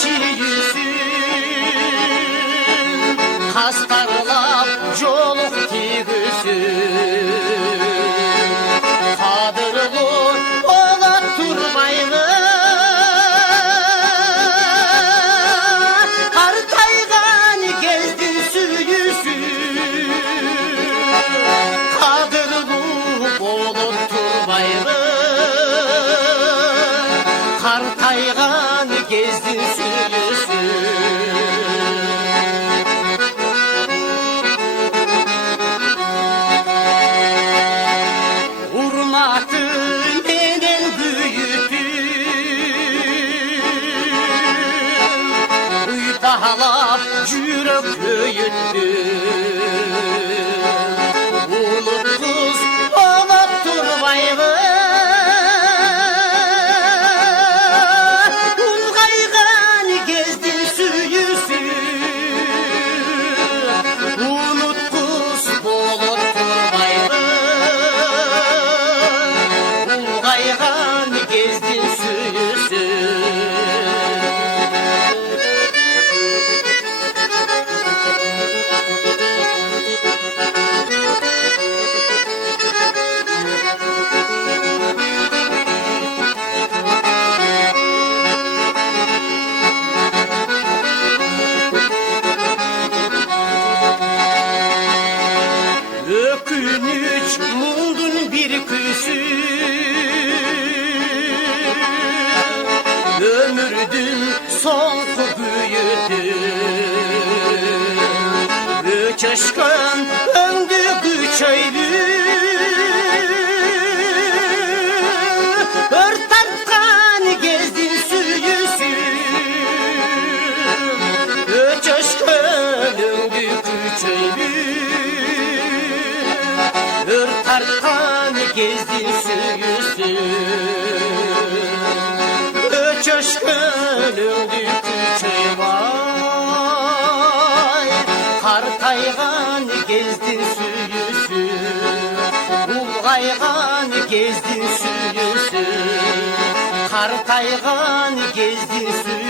çiğüsün kastarlap joluk tigüsün kadırlı ola turmaylı hartaygan gezdin süyüsün kadırlı ola turmaylı hartaygan gezdin süyüsün urmatı menen büyüttün uytalap jürek köyüttün unutsuz olap turmaylı ulgaygan gezdin süyüsün unutsuz bolup turmaylı ulgaygan gezdin süyüsün ökünüç muldun bir küsü ömürdün sonku büyüdün öçeşken öndü güçöylü örtartkan gezdin süyüsün öçeşken öndü güçöylü örtartkan gezdin süyüsün öçeşken öndü küçöy vay hartaygan gezdin süyüsün ulgaygan gezdin süyüsün hartaygan gezdin süyüsün